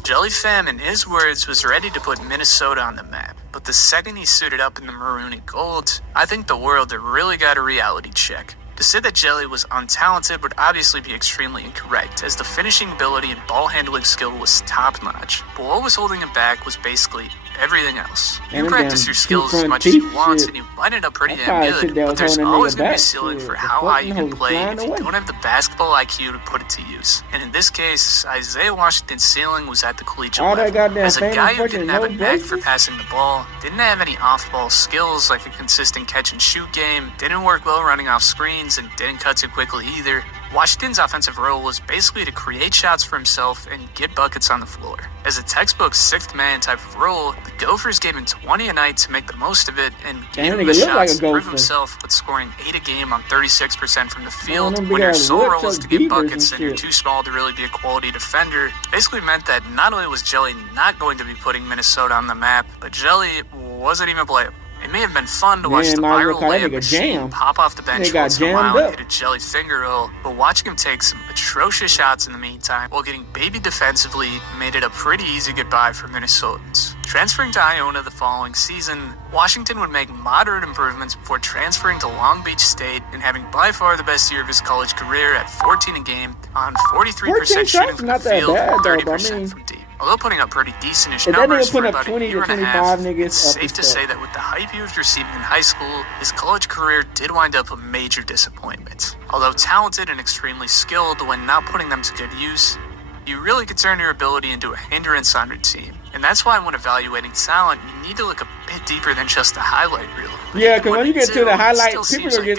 Jellyfam, in his words, was ready to put Minnesota on the map. But the second he suited up in the maroon and gold, I think the world really got a reality check. To say that Jelly was untalented would obviously be extremely incorrect, as the finishing ability and ball handling skill was top-notch. But what was holding him back was basically everything else. You practice your skills as much as you want, and you might end up pretty damn good, but there's always going to be a ceiling for how high you can play if you don't have the basketball IQ to put it to use. And in this case, Isaiah Washington's ceiling was at the collegiate level. As a guy who didn't have a knack for passing the ball, didn't have any off-ball skills like a consistent catch-and-shoot game, didn't work well running off screens, and didn't cut too quickly either, Washington's offensive role was basically to create shots for himself and get buckets on the floor. As a textbook sixth man type of role, the Gophers gave him 20 a night to make the most of it and gave him the shots to prove himself with scoring 8 a game on 36% from the field. When your sole role is to get buckets and you're too small to really be a quality defender, basically meant that not only was Jelly not going to be putting Minnesota on the map, but Jelly wasn't even playable. It may have been fun to watch the viral layup machine pop off the bench once in a while and hit a Jelly finger roll, but watching him take some atrocious shots in the meantime while getting babied defensively made it a pretty easy goodbye for Minnesotans. Transferring to Iona the following season, Washington would make moderate improvements before transferring to Long Beach State and having by far the best year of his college career at 14 a game on 43% shooting from the field and 30% from deep. Although putting up pretty decent-ish numbers for about a year and a half, it's safe to say that with the hype he was receiving in high school, his college career did wind up a major disappointment. Although talented and extremely skilled when not putting them to good use, you really could turn your ability into a hindrance on your team. And that's why when evaluating talent, you need to look a bit deeper than just the highlight reel. Yeah, because when you get to the highlight, people get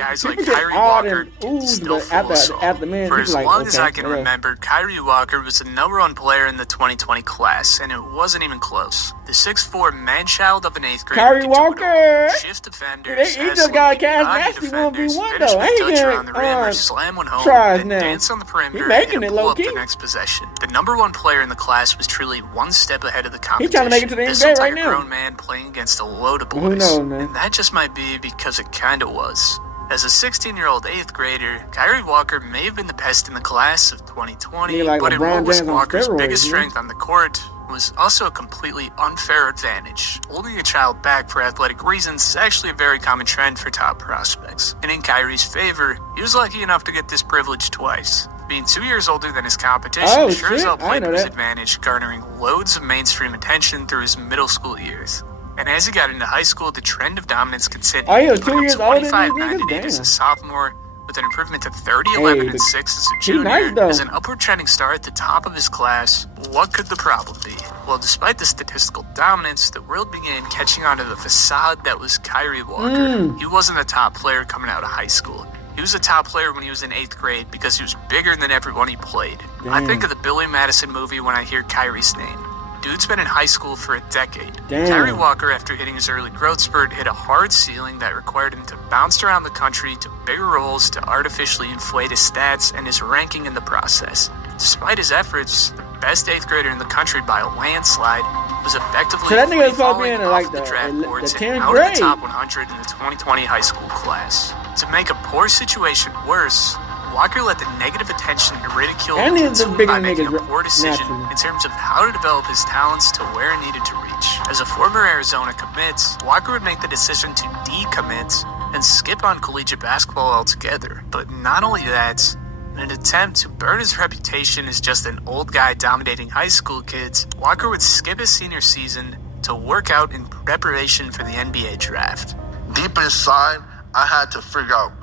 all them oohs, but at the minute, for as long as I can remember, Kyrie Walker was the #1 player in the 2020 class, and it wasn't even close. The 6'4" man-child of an 8th grader, Kyrie Walker, shift defenders, he just got a cast nasty 1v1 though. Ain't he on the rim or slam one home, and dance on the perimeter and pull up the next possession. The #1 player in the class was truly one step ahead of the competition. He's trying to make it to the NBA right now. A grown man playing against a load of boys, and that just might be because it kinda was. As a 16-year-old 8th grader, Kyrie Walker may have been the best in the class of 2020, but in what was Walker's biggest strength on the court was also a completely unfair advantage. Holding a child back for athletic reasons is actually a very common trend for top prospects. And in Kyrie's favor, he was lucky enough to get this privilege twice. Being 2 years older than his competition sure as hell played to his advantage, garnering loads of mainstream attention through his middle school years. And as he got into high school, the trend of dominance continued. Oh, he was 2 years older than 25-9 as a sophomore, with an improvement to 30-11 and 6 as a junior. As an upward trending star at the top of his class, what could the problem be? Well, despite the statistical dominance, the world began catching on to the facade that was Kyrie Walker. He wasn't a top player coming out of high school. He was a top player when he was in 8th grade because he was bigger than everyone he played. I think of the Billy Madison movie when I hear Kyrie's name. Dude's been in high school for a decade. Kyrie Walker, after hitting his early growth spurt, hit a hard ceiling that required him to bounce around the country to bigger roles to artificially inflate his stats and his ranking in the process. Despite his efforts, the best 8th grader in the country by a landslide was effectively falling off the draft boards and out of the top 100 in the 2020 high school class. To make a poor situation worse, Walker let the negative attention and ridicule continue by making a poor decision in terms of how to develop his talents to where he needed to reach. As a former Arizona commit, Walker would make the decision to decommit and skip on collegiate basketball altogether. But not only that, in an attempt to burn his reputation as just an old guy dominating high school kids, Walker would skip his senior season to work out in preparation for the NBA draft. Deep inside, I had to figure out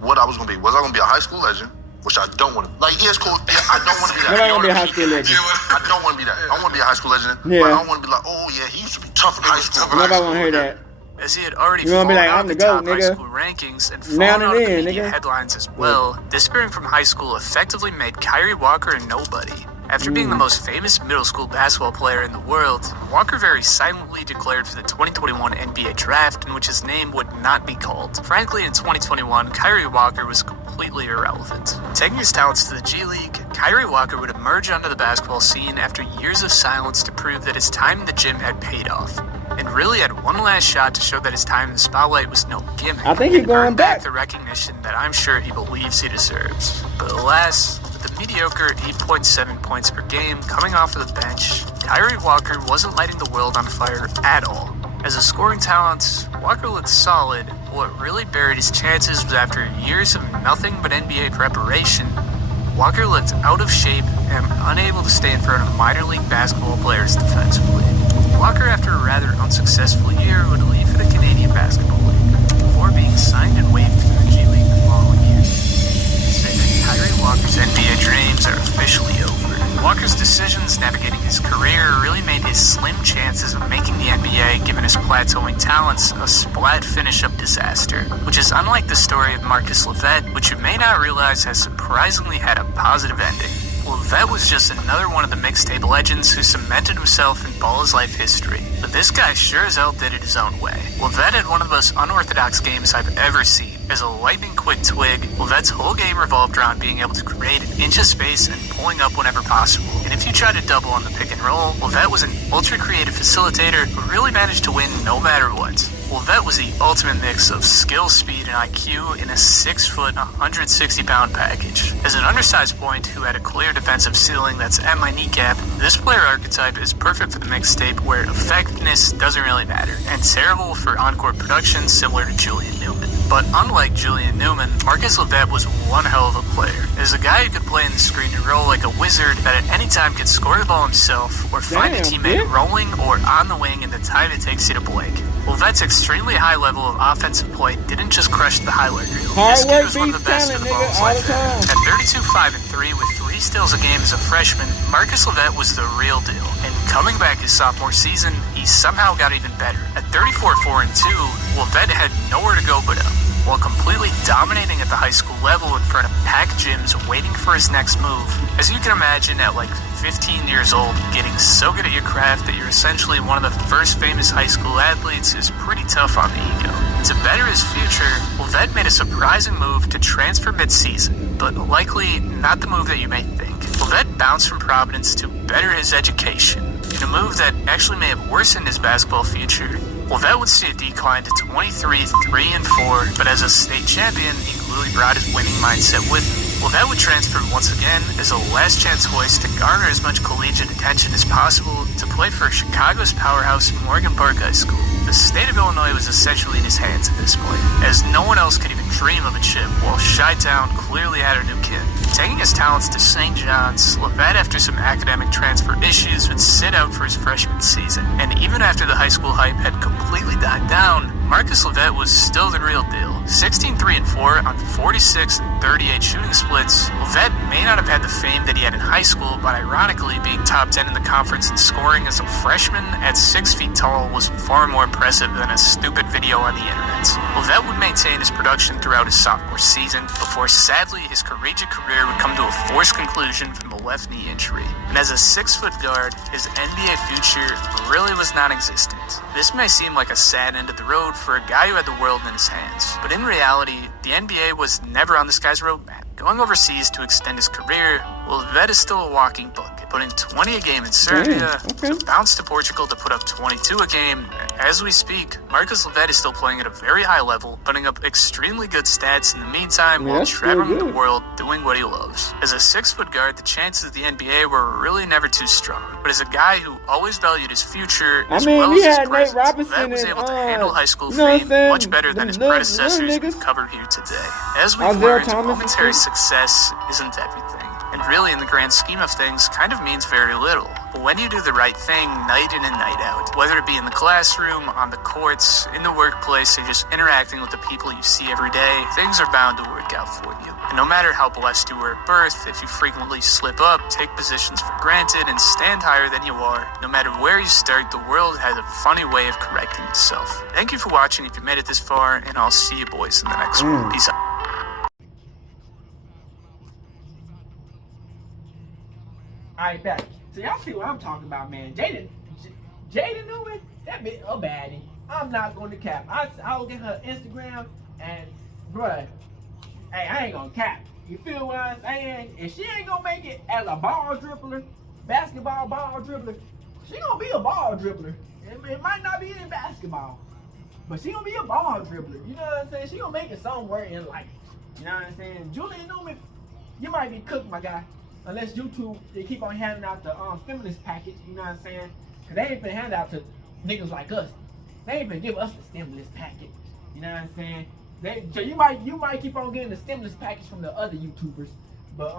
what I was going to be. Was I going to be a high school legend? Which I don't want to. Like, yeah, it's cool. Yeah, I don't want to be that. You're not going to be a high school legend. I don't want to be that. I want to be a high school legend. Yeah. But I don't want to be like, oh, yeah, he used to be tough in high school. Nobody want to hear that. As he had already fallen out of the top high school rankings and fallen out of the media headlines as well, disappearing from high school effectively made Kyrie Walker a nobody. After being the most famous middle school basketball player in the world, Walker very silently declared for the 2021 NBA draft, in which his name would not be called. Frankly, in 2021, Kyrie Walker was completely irrelevant. Taking his talents to the G League, Kyrie Walker would emerge onto the basketball scene after years of silence to prove that his time in the gym had paid off, and really had one last shot to show that his time in the spotlight was no gimmick. I think he's going back. The recognition that I'm sure he believes he deserves. But alas, with the mediocre 8.7 points per game coming off of the bench, Kyrie Walker wasn't lighting the world on fire at all. As a scoring talent, Walker looked solid. What really buried his chances was after years of nothing but NBA preparation, Walker looked out of shape and unable to stay in front of minor league basketball players defensively. Walker, after a rather unsuccessful year, would leave for the Canadian Basketball League before being signed and waived from the G League the following year. Say that Kyrie Walker's NBA dreams are officially over. Walker's decisions navigating his career really made his slim chances of making the NBA given his plateauing talents a splat finish-up disaster, which is unlike the story of Marcus LoVett, which you may not realize has surprisingly had a positive ending. LoVett was just another one of the mixtape legends who cemented himself in ball's life history, but this guy sure as hell did it his own way. LoVett had one of the most unorthodox games I've ever seen. As a lightning-quick twig, LoVett's whole game revolved around being able to create an inch of space and pulling up whenever possible. And if you try to double on the pick and roll, LoVett was an ultra-creative facilitator who really managed to win no matter what. LoVett was the ultimate mix of skill, speed, and IQ in a 6-foot, 160-pound package. As an undersized point who had a clear defensive ceiling that's at my kneecap, this player archetype is perfect for the mixtape where effectiveness doesn't really matter, and terrible for on-court production similar to Julian Newman. But unlike Julian Newman, Marcus LoVett was one hell of a player. As a guy who could play in the screen and roll like a wizard that at any time could score the ball himself or find a teammate rolling or on the wing in the time it takes you to blink. LoVett's extremely high level of offensive play didn't just crush the highlight reel. This kid was one of the best in the ball's life. At 32, 5, and 3 with 3 steals a game as a freshman, Marcus LoVett was the real deal. And coming back his sophomore season, he somehow got even better. At 34, 4, and 2, LoVett had nowhere to go but up. While completely dominating at the high school level in front of packed gyms waiting for his next move. As you can imagine, at like 15 years old, getting so good at your craft that you're essentially one of the first famous high school athletes is pretty tough on the ego. To better his future, LoVett made a surprising move to transfer mid-season, but likely not the move that you may think. LoVett bounced from Providence to better his education, in a move that actually may have worsened his basketball future. LoVett would see a decline to 23, 3, and 4, but as a state champion, he clearly brought his winning mindset with him. LoVett would transfer once again as a last-chance hoist to garner as much collegiate attention as possible to play for Chicago's powerhouse Morgan Park High School. The state of Illinois was essentially in his hands at this point, as no one else could even dream of a chip, while Chi-Town clearly had a new kid. Taking his talents to St. John's, LoVett, after some academic transfer issues, would sit out for his freshman season. And even after the high school hype had completely died down, Marcus LoVett was still the real deal. 16, 3, and 4 on 46 and 38 shooting splits. LoVett may not have had the fame that he had in high school, but ironically, being top 10 in the conference in scoring as a freshman at 6 feet tall was far more impressive than a stupid video on the internet. LoVett would maintain his production throughout his sophomore season, before sadly his collegiate career would come to a forced conclusion from the left knee injury. And as a 6-foot guard, his NBA future really was non-existent. This may seem like a sad end of the road for a guy who had the world in his hands, but in reality, the NBA was never on this guy's roadmap. Going overseas to extend his career, well, LoVett is still a walking book. Putting 20 a game in Serbia, to bounce to Portugal to put up 22 a game. As we speak, Marcus LoVett is still playing at a very high level, putting up extremely good stats in the meantime while traveling the world doing what he loves. As a 6-foot guard, the chances of the NBA were really never too strong. But as a guy who always valued his future as well as his presence, LoVett was able to handle high school fame much better than his predecessors we've covered here today. As we've learned, momentary success isn't everything. And really, in the grand scheme of things, kind of means very little. But when you do the right thing night in and night out, whether it be in the classroom, on the courts, in the workplace, or just interacting with the people you see every day, things are bound to work out for you. And no matter how blessed you were at birth, if you frequently slip up, take positions for granted, and stand higher than you are, no matter where you start, the world has a funny way of correcting itself. Thank you for watching if you made it this far, and I'll see you boys in the next one. Peace out. Alright, back. So y'all see what I'm talking about, man. Jaden Newman, that bitch a baddie. I'm not going to cap. I'll get her Instagram and, bruh, hey, I ain't gonna cap. You feel what I'm saying? If she ain't gonna make it as a ball dribbler, basketball ball dribbler, she gonna be a ball dribbler. It might not be in basketball, but she gonna be a ball dribbler. You know what I'm saying? She gonna make it somewhere in life. You know what I'm saying? Julian Newman, you might be cooked, my guy. Unless YouTube, they keep on handing out the stimulus package, you know what I'm saying? Because they ain't finna hand out to niggas like us. They ain't finna give us the stimulus package, you know what I'm saying? So you might keep on getting the stimulus package from the other YouTubers, but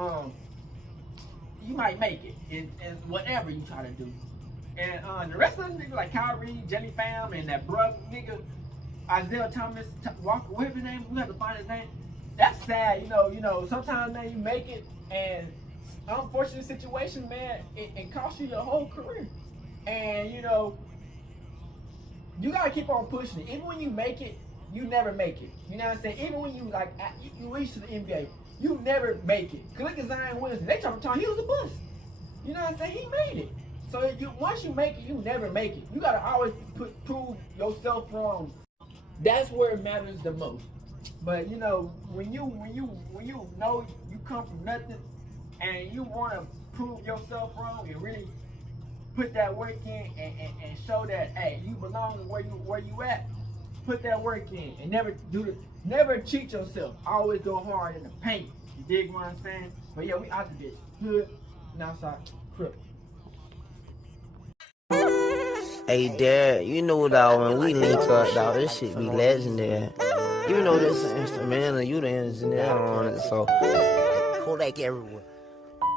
you might make it in whatever you try to do. And the rest of them niggas like Kyrie, Jellyfam, and that bruh nigga, Isaiah Thomas Walker, whatever his name, we have to find his name. That's sad, you know, sometimes, man, you make it, and unfortunate situation, man, it costs you your whole career. And you know, you gotta keep on pushing it. Even when you make it, you never make it. You know what I'm saying? Even when you like you reach to the NBA, you never make it. Cause look at Zion Williamson. They tried to tell him he was a bust. You know what I'm saying? He made it. So once you make it, you never make it. You gotta always prove yourself wrong. That's where it matters the most. But you know, when you know you come from nothing and you wanna prove yourself wrong and really put that work in and show that hey, you belong where you at, put that work in and never cheat yourself. Always go hard in the paint. You dig what I'm saying? But yeah, we out the bitch. Hood and outside crip. Hey Dad, you know dog, when we link up dog, this shit be legendary. Even though this is instrumental, you the engineer on it, so Kodak everywhere.